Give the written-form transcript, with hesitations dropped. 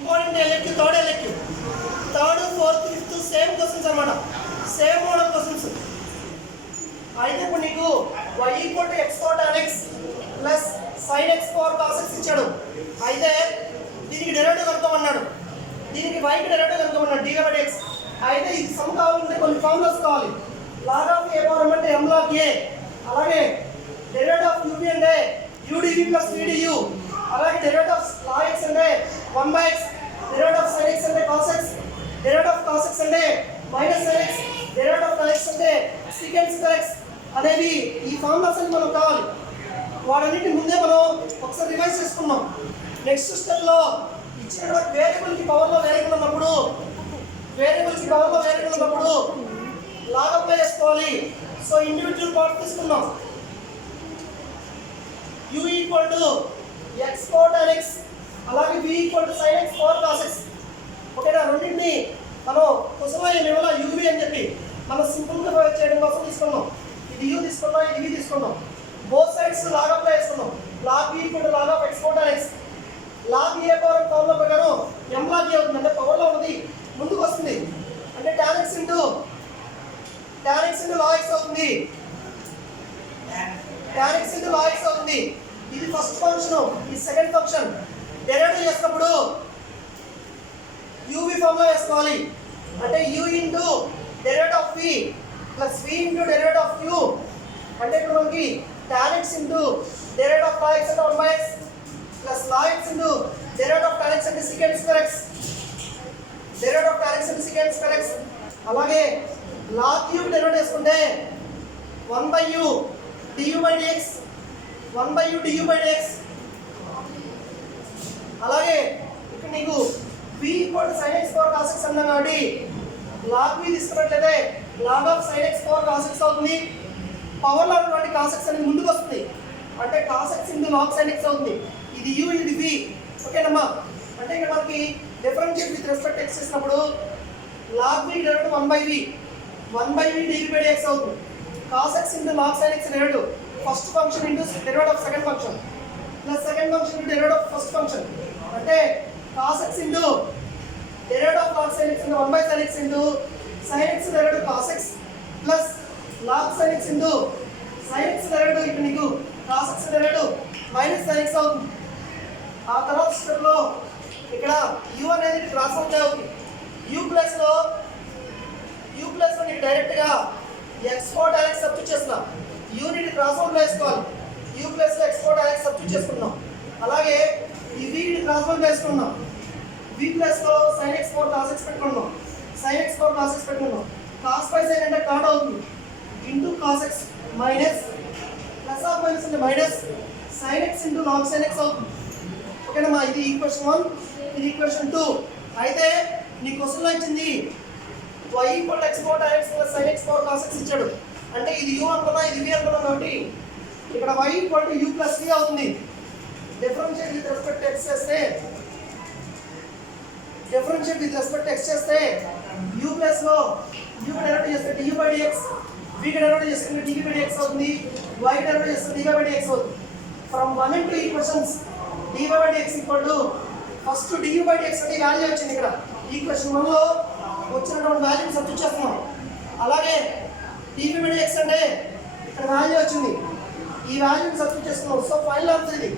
Important elective third fourth fifth same questions అనమాట, same model questions. అయితే ఇప్పుడు నీకు y = x tan x plus sin x power cos x ఇచ్చాడు. అయితే దీనికి డెరివేటివ్ కనుక్కోమన్నాడు, దీనికి y కి డెరివేటివ్ కనుక్కోమన్నాడు d/x. అయితే ఇది సమ్ కావాలంటే కొన్ని ఫార్ములాస్ కావాలి. log of a power m అంటే m log a, అలాగే డెరివేటివ్ ఆఫ్ u అంటే udv ప్లస్ vdu, అలాగే డెరివేటివ్ ఆఫ్ log x అంటే 1/x, derivative of sin x అంటే cos x, derivative of cos x అంటే minus sin x, derivative of tan x అంటే secant square x అనేవి ఈ formulas అని మనకు కావాలి. వాటన్నిటి ముందే మనం ఒకసారి రివైజ్ చేసుకున్నాం. నెక్స్ట్ స్టెప్లో ఇచ్చినటువంటి వేరియబుల్కి పవర్లో వేరియబుల్ ఉన్నప్పుడు లాగ్ అప్లై చేసుకోవాలి. సో ఇండివిజువల్ పార్ట్ తీసుకున్నాం. u = x tan x, అలాగే v = sin x power cos x. ఓకేనా, రెండింటిని మనం క్వశ్చన్లో ఏమేమో uv అని చెప్పి మనం సింపుల్గా చేయడం కోసం తీసుకున్నాం. ఇది u తీసుకున్నాం, ఇది v తీసుకున్నాం. బోత్ సైడ్స్ లాగ్ అప్లై చేసుకున్నాం. log v = log of x tan x. log a power formula ప్రకారం m log a అవుతుంది, అంటే పవర్లో ఉన్నది ముందుకు వస్తుంది, అంటే tan x * log x అవుతుంది. tan x * log x అవుతుంది. ఇది ఫస్ట్ ఫంక్షన్, ఇది సెకండ్ ఫంక్షన్. డెరివేటివ్ చేసినప్పుడు uv ఫార్ములా వేసుకోవాలి, అంటే u * derivative of v plus v * derivative of u, అంటే ఇప్పుడు మనకి tan x * derivative of log x అంటే 1/x plus log x * derivative of tan x అంటే secant square x, derivative of tan x అంటే secant square x. అలాగే log u derivative చేసుకుంటే 1/u du/dx, 1/u du/dx. అలాగే ఇక్కడ నీకు v = sin x power cos x అన్నాం కాబట్టి log v తీసుకున్నట్లయితే log of sin x power cos x అవుతుంది. పవర్లో ఉన్నటువంటి cos x అనేది ముందుకు వస్తుంది, అంటే cos x * log sin x అవుతుంది. ఇది u, ఇది v. ఓకేనమ్మా, అంటే ఇక్కడ మనకి డిఫరెన్షియేట్ విత్ రెస్పెక్ట్ x చేసినప్పుడు log v derivative 1/v dv/dx అవుతుంది. cos x * log sin x derivative first function into derivative of second function plus second function into derivative of first function, అంటే cos x * derivative of log sin x 1/sin x into sin x derivative cos x plus log sin x into sin x derivative ఇక్కడ నీకు cos x derivative minus sin x అవుతుంది. ఆ తర్వాత స్టెప్లో ఇక్కడ u అనేది transform అవుతుంది. u ప్లస్లో నీకు డైరెక్ట్గా x tan x సబ్స్టిట్యూట్ చేస్తున్నాం. u ని ట్రాన్స్ఫార్మ్ చేసుకోవాలి. u ప్లస్లో x tan x సబ్స్టిట్యూట్ చేసుకున్నాం. అలాగే ఈ v ని ట్రాన్స్ఫార్మ్ చేసుకున్నాం. v ప్లస్లో sin x power cos x పెట్టుకున్నాం. sin x power cos x పెట్టుకున్నాం. cos sin అంటే cot అవుతుంది into cos x minus plus of minus అంటే minus sin x into log sin x అవుతుంది. ఓకేనమ్మా, ఇది ఈక్వేషన్ 1, ఇది ఈక్వేషన్ 2. అయితే నీ క్వశ్చన్లో ఇచ్చింది y = x tan x plus sin x power cos x ఇచ్చాడు, అంటే ఇది u అనుకున్నా, ఇది v అనుకున్నాం కాబట్టి ఇక్కడ y = u ప్లస్ v అవుతుంది. డిఫరెన్షియేట్ విత్ రెస్పెక్ట్ x చేస్తే u ప్లస్లో u డెరివేటివ్ చేస్తే du/dx, v డెరివేటివ్ చేస్తే dv/dx అవుతుంది, y డెరివేటివ్ చేస్తే dv/dx అవుతుంది. From 1 and 2 equations dv/dx first du/dx అంటే వాల్యూ వచ్చింది. ఇక్కడ ఈక్వేషన్ 1లో వచ్చినటువంటి వాల్యూని సబ్స్టిట్యూట్ చేస్తున్నాం. అలాగే dv/dx అంటే ఇక్కడ వాల్యూ వచ్చింది, ఈ వాల్యూని సబ్స్టిట్యూట్ చేస్తున్నాం. సో ఫైనల్ ఆన్సర్ ఇది.